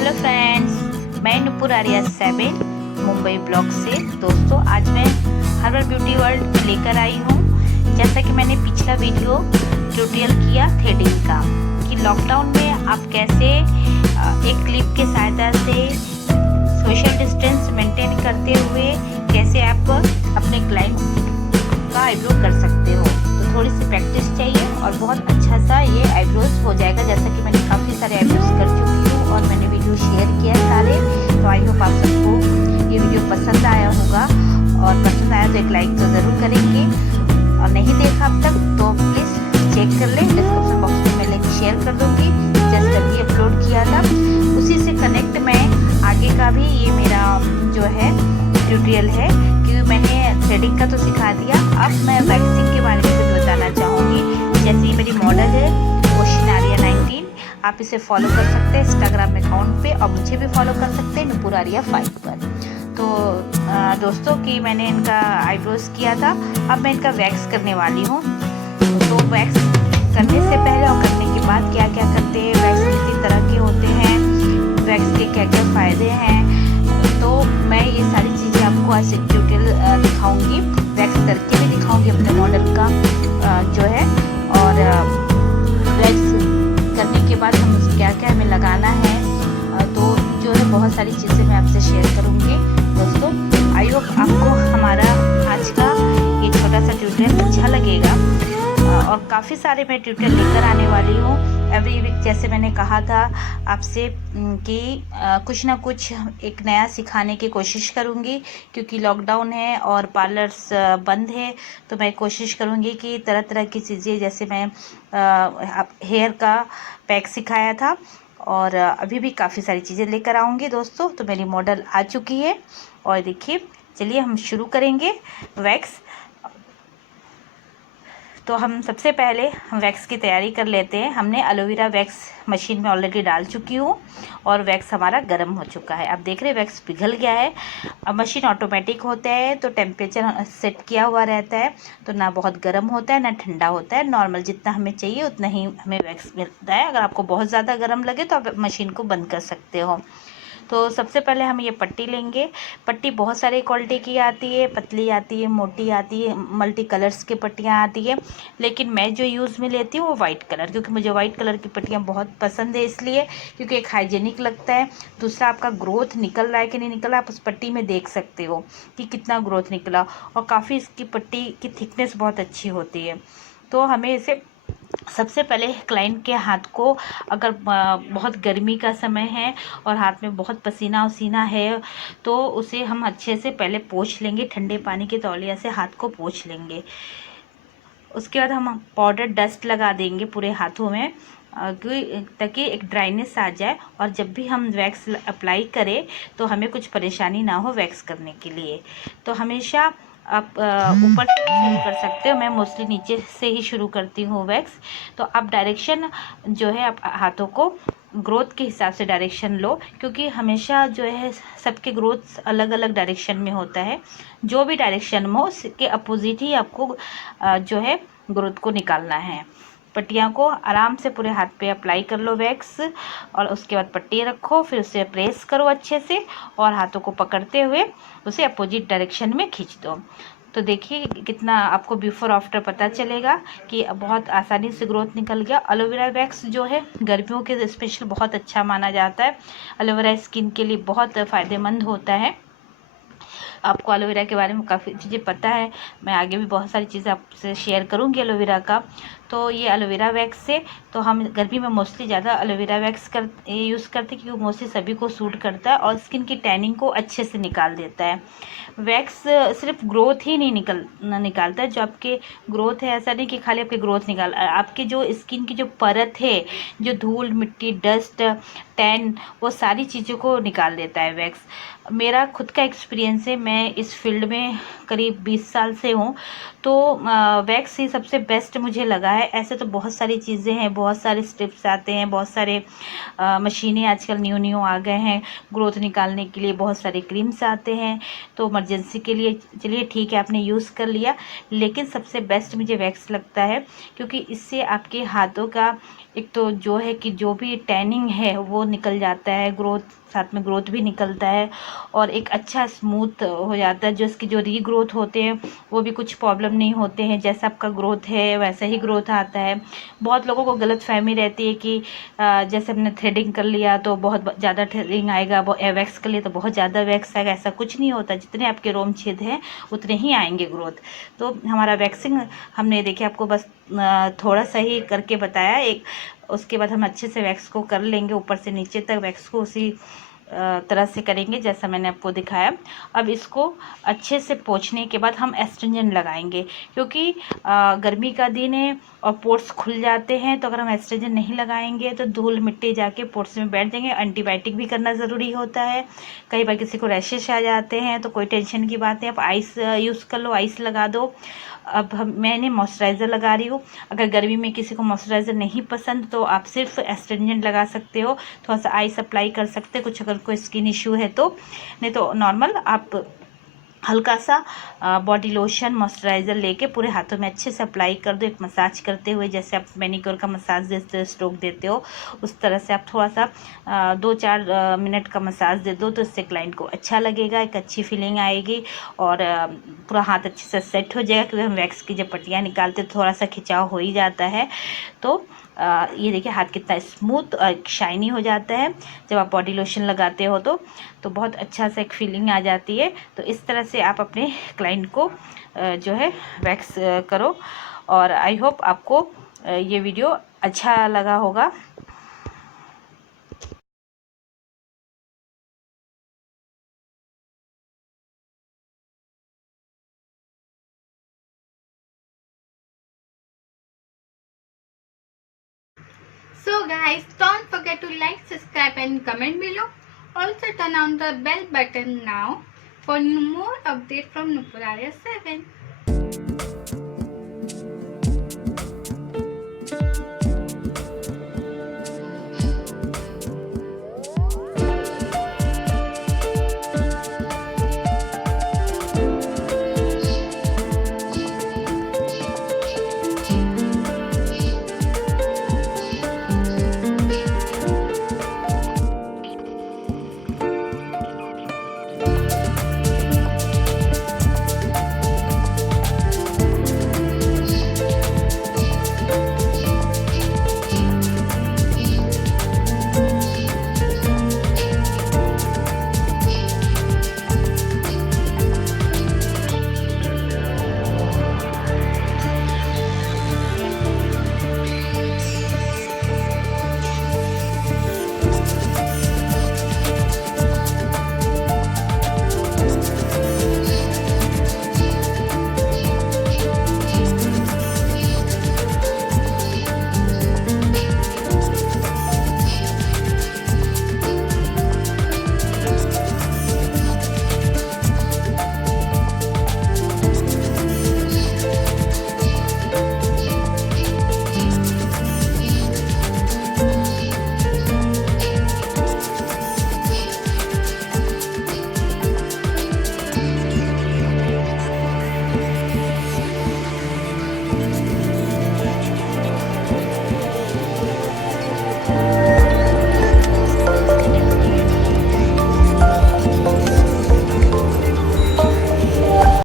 Hello friends, मैं Nupur Arya 7 Mumbai blog से। दोस्तों, आज मैं हर्बल ब्यूटी वर्ल्ड लेकर आई हूँ। जैसा कि मैंने पिछला वीडियो ट्यूटोरियल किया थ्रेडिंग का, कि लॉकडाउन में आप कैसे एक क्लिप के सहायता से सोशल डिस्टेंस मेंटेन करते हुए कैसे आप अपने क्लाइंट का आईब्रो कर सकते हो। तो थोड़ी सी प्रैक्टिस चाहिए और बहुत अच्छा सा ये आईब्रोज हो जाएगा। जैसा कि मैंने काफ़ी सारे आईब्रोज कर चुकी हूँ और मैंने वीडियो शेयर किया सारे। तो आई होप आप सबको ये वीडियो पसंद आया होगा, और पसंद आया तो एक लाइक तो ज़रूर करेंगे, और नहीं देखा अब तक तो प्लीज़ चेक कर लें। डिस्क्रिप्शन बॉक्स में मैं लिंक शेयर कर दूँगी। जस्ट अभी अपलोड किया था, उसी से कनेक्ट मैं आगे का भी ये मेरा जो है ट्यूटोरियल है, क्योंकि मैंने थ्रेडिंग का तो सिखा दिया। अब मैं वैक्सिंग के बारे में कुछ बताना चाहूँगी। जैसे ये मेरी मॉडल है क्वेश्चन आर्या 19, आप इसे फॉलो कर सकते हैं इंस्टाग्राम अकाउंट पे, और मुझे भी फॉलो कर सकते हैं नुपुर आर्या 5 पर। तो दोस्तों, कि मैंने इनका आईब्रोज किया था, अब मैं इनका वैक्स करने वाली हूँ। तो वैक्स करने से पहले और करने के बाद क्या क्या करते हैं, वैक्स कितनी तरह के होते हैं, वैक्स के क्या क्या फ़ायदे हैं, तो मैं ये सारी चीज़ें आपको आज ट्यूटोरियल दिखाऊंगी। वैक्स करके भी दिखाऊंगी अपने मॉडल का जो है, और वैक्स करने के बाद हम क्या क्या हमें लगाना है, तो जो है बहुत सारी चीज़ें मैं आपसे शेयर करूंगी। दोस्तों, आई होप आपको हमारा आज का ये छोटा सा ट्यूटोरियल अच्छा लगेगा, और काफ़ी सारे मैं ट्यूटोरियल लेकर आने वाली हूँ एवरी वीक। जैसे मैंने कहा था आपसे कि कुछ ना कुछ एक नया सिखाने की कोशिश करूँगी, क्योंकि लॉकडाउन है और पार्लर्स बंद है। तो मैं कोशिश करूँगी कि तरह तरह की चीज़ें, जैसे मैं हेयर का पैक सिखाया था, और अभी भी काफ़ी सारी चीज़ें लेकर आऊँगी। दोस्तों, तो मेरी मॉडल आ चुकी है, और देखिए, चलिए हम शुरू करेंगे वैक्स। तो हम सबसे पहले वैक्स की तैयारी कर लेते हैं। हमने एलोवेरा वैक्स मशीन में ऑलरेडी डाल चुकी हूँ, और वैक्स हमारा गर्म हो चुका है। आप देख रहे हैं वैक्स पिघल गया है। अब मशीन ऑटोमेटिक होता है, तो टेम्परेचर सेट किया हुआ रहता है, तो ना बहुत गर्म होता है ना ठंडा होता है। नॉर्मल जितना हमें चाहिए उतना ही हमें वैक्स मिलता है। अगर आपको बहुत ज़्यादा गर्म लगे तो आप मशीन को बंद कर सकते हो। तो सबसे पहले हम ये पट्टी लेंगे। पट्टी बहुत सारी क्वालिटी की आती है, पतली आती है, मोटी आती है, मल्टी कलर्स की पट्टियाँ आती है, लेकिन मैं जो यूज़ में लेती हूँ वो वाइट कलर, क्योंकि मुझे वाइट कलर की पट्टियाँ बहुत पसंद है। इसलिए क्योंकि एक हाइजेनिक लगता है, दूसरा आपका ग्रोथ निकल रहा है कि नहीं निकल रहा है, आप उस पट्टी में देख सकते हो कि कितना ग्रोथ निकला, और काफ़ी इसकी पट्टी की थिकनेस बहुत अच्छी होती है। तो हमें इसे सबसे पहले क्लाइंट के हाथ को, अगर बहुत गर्मी का समय है और हाथ में बहुत पसीना वसीना है, तो उसे हम अच्छे से पहले पोंछ लेंगे। ठंडे पानी के तौलिया से हाथ को पोंछ लेंगे। उसके बाद हम पाउडर डस्ट लगा देंगे पूरे हाथों में, ताकि एक ड्राइनेस आ जाए, और जब भी हम वैक्स अप्लाई करें तो हमें कुछ परेशानी ना हो वैक्स करने के लिए। तो हमेशा आप ऊपर से शुरू कर सकते हो, मैं मोस्टली नीचे से ही शुरू करती हूँ वैक्स। तो आप डायरेक्शन जो है, आप हाथों को ग्रोथ के हिसाब से डायरेक्शन लो, क्योंकि हमेशा जो है सबके ग्रोथ अलग अलग डायरेक्शन में होता है। जो भी डायरेक्शन में हो उसके अपोजिट ही आपको जो है ग्रोथ को निकालना है। पट्टियाँ को आराम से पूरे हाथ पे अप्लाई कर लो वैक्स, और उसके बाद पट्टी रखो, फिर उसे प्रेस करो अच्छे से, और हाथों को पकड़ते हुए उसे अपोजिट डायरेक्शन में खींच दो। तो देखिए कितना आपको बिफोर आफ्टर पता चलेगा कि बहुत आसानी से ग्रोथ निकल गया। एलोवेरा वैक्स जो है गर्मियों के स्पेशल बहुत अच्छा माना जाता है। एलोवेरा स्किन के लिए बहुत फ़ायदेमंद होता है। आपको एलोवेरा के बारे में काफ़ी चीज़ें पता है, मैं आगे भी बहुत सारी चीज़ें आपसे शेयर करूंगी एलोवेरा का। तो ये एलोवेरा वैक्स से, तो हम गर्मी में मोस्टली ज़्यादा एलोवेरा वैक्स यूज़ करते हैं, क्योंकि मोस्टली सभी को सूट करता है और स्किन की टैनिंग को अच्छे से निकाल देता है। वैक्स सिर्फ ग्रोथ ही नहीं निकालता है, जो आपके ग्रोथ है, ऐसा नहीं कि खाली आपके ग्रोथ निकाल, आपके जो स्किन की जो परत है, जो धूल मिट्टी डस्ट टैन, वो सारी चीज़ों को निकाल देता है वैक्स। मेरा खुद का एक्सपीरियंस है, मैं इस फील्ड में करीब 20 साल से हूँ, तो वैक्स ही सबसे बेस्ट मुझे लगा है। ऐसे तो बहुत सारी चीज़ें हैं, बहुत सारे स्ट्रिप्स आते हैं, बहुत सारे मशीनें आजकल न्यू आ गए हैं ग्रोथ निकालने के लिए, बहुत सारे क्रीम्स आते हैं। तो इमरजेंसी के लिए चलिए ठीक है, आपने यूज़ कर लिया, लेकिन सबसे बेस्ट मुझे वैक्स लगता है, क्योंकि इससे आपके हाथों का एक तो जो है कि जो भी टैनिंग है वो निकल जाता है, ग्रोथ, साथ में ग्रोथ भी निकलता है और एक अच्छा स्मूथ हो जाता है। जो इसकी जो रीग्रोथ होते हैं वो भी कुछ प्रॉब्लम नहीं होते हैं, जैसा आपका ग्रोथ है वैसा ही ग्रोथ आता है। बहुत लोगों को गलत फहमी रहती है कि जैसे हमने थ्रेडिंग कर लिया तो बहुत ज़्यादा थ्रेडिंग आएगा, वो वैक्स कर लिया तो बहुत ज़्यादा वैक्स आएगा। ऐसा कुछ नहीं होता, जितने आपके रोम छेद हैं उतने ही आएंगे ग्रोथ। तो हमारा वैक्सिंग हमने देखिए आपको बस थोड़ा सा ही करके बताया एक, उसके बाद हम अच्छे से वैक्स को कर लेंगे, ऊपर से नीचे तक वैक्स को उसी तरह से करेंगे जैसा मैंने आपको दिखाया। अब इसको अच्छे से पोंछने के बाद हम एस्ट्रिंजेंट लगाएंगे, क्योंकि गर्मी का दिन है और पोर्स खुल जाते हैं, तो अगर हम एस्ट्रिंजेंट नहीं लगाएंगे तो धूल मिट्टी जाके पोर्स में बैठ जाएंगे। एंटीबायोटिक भी करना ज़रूरी होता है। कई बार किसी को रैशेस आ जाते हैं तो कोई टेंशन की बात है, आप आइस यूज़ कर लो, आइस लगा दो। अब मैंने मॉइस्चराइज़र लगा रही हूँ। अगर गर्मी में किसी को मॉइस्चराइज़र नहीं पसंद तो आप सिर्फ एस्ट्रिंजेंट लगा सकते हो, थोड़ा सा आइस अप्लाई कर सकते हो कुछ अगर कोई स्किन इशू है तो। नहीं तो नॉर्मल आप हल्का सा बॉडी लोशन मॉइस्चराइज़र लेके पूरे हाथों में अच्छे से अप्लाई कर दो, एक मसाज करते हुए, जैसे आप मैनिक्योर का मसाज देते हो, स्ट्रोक देते हो, उस तरह से आप थोड़ा सा 2-4 मिनट का मसाज दे दो तो इससे क्लाइंट को अच्छा लगेगा, एक अच्छी फीलिंग आएगी और पूरा हाथ अच्छे से सेट हो जाएगा। क्योंकि हम वैक्स की जब पट्टियाँ निकालते तो थोड़ा सा खिंचाव हो ही जाता है। तो ये देखिए हाथ कितना स्मूथ और शाइनी हो जाता है जब आप बॉडी लोशन लगाते हो तो बहुत अच्छा सा एक फीलिंग आ जाती है। तो इस तरह से आप अपने क्लाइंट को जो है वैक्स करो। और आई होप आपको ये वीडियो अच्छा लगा होगा। So guys, don't forget to like, subscribe and comment below. Also turn on the bell button now for more update from Nupur 7.